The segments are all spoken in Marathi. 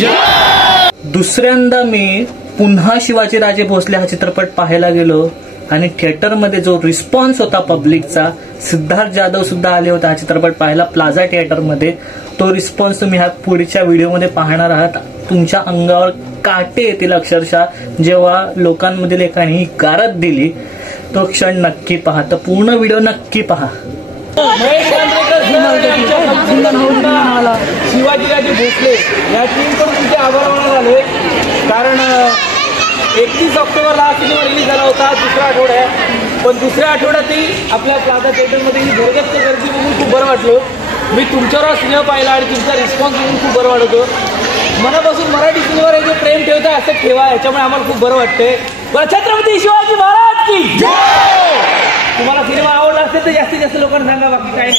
दुसऱ्यांदा मी पुन्हा शिवाजीराजे भोसले हा चित्रपट पाहायला गेलो आणि थिएटरमध्ये जो रिस्पॉन्स होता पब्लिकचा, सिद्धार्थ जाधव सुद्धा आले होते हा चित्रपट पाहायला प्लाझा थिएटरमध्ये. तो रिस्पॉन्स तुम्ही ह्या पुढच्या व्हिडिओमध्ये पाहणार आहात. तुमच्या अंगावर काटे येतील अक्षरशः जेव्हा लोकांमधील एकाने ही गारद दिली. तो क्षण नक्की पहा. तर पूर्ण व्हिडिओ नक्की पहा. शिवाजीराजे भोसले या टीमकडून तुमचे आभार मानायला आले, कारण 31 ऑक्टोबरला हा सिनेमा रिलीज झाला होता दुसऱ्या आठवड्यात. पण दुसऱ्या आठवड्यातही आपल्या प्लाझा थिएटरमध्ये ही भरगच्च गर्दी बघून खूप बरं वाटलं. मी तुमच्यावर हा सिनेमा पाहिला आणि तुमचा रिस्पॉन्स बघून खूप बरं वाटतं. मनापासून मराठी सिनेमावर हे जे प्रेम ठेवता असं ठेवा, याच्यामुळे आम्हाला खूप बरं वाटतंय. छत्रपती शिवाजी महाराज की जय. तुम्हाला सिनेमा आवडला असेल तर जास्तीत जास्त लोकांना सांगा. बाकी काय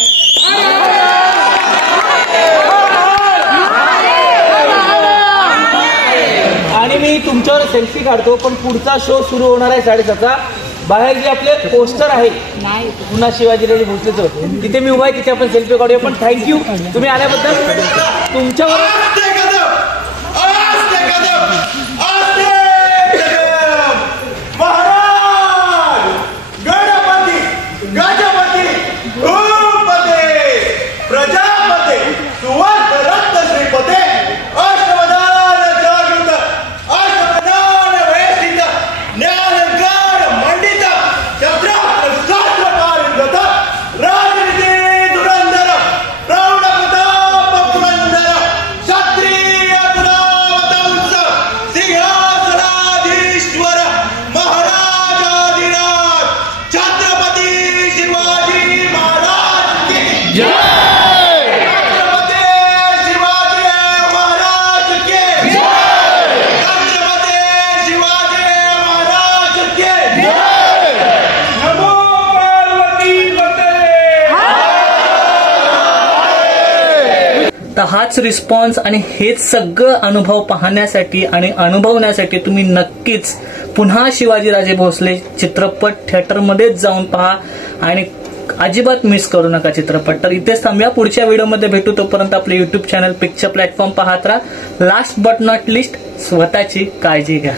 आणि मी तुमच्यावर सेल्फी काढतो. पण पुढचा शो सुरू होणार आहे 7:30चा. बाहेर जे आपले पोस्टर आहे पुन्हा शिवाजीराजे भोसलेचं, तिथे मी उभा आहे, तिथे आपण सेल्फी काढूया. पण थँक्यू तुम्ही आल्याबद्दल. तुमच्यावर तर हाच रिस्पॉन्स आणि हेच सगळं अनुभव पाहण्यासाठी आणि अनुभवण्यासाठी तुम्ही नक्कीच पुन्हा शिवाजीराजे भोसले चित्रपट थिएटरमध्येच जाऊन पहा आणि अजिबात मिस करू नका चित्रपट. तर इथेच थांबूया. पुढच्या व्हिडिओमध्ये भेटू. तोपर्यंत आपले युट्यूब चॅनल पिक्चर प्लॅटफॉर्म पाहत राहा. लास्ट बट नॉट लिस्ट, स्वतःची काळजी घ्या.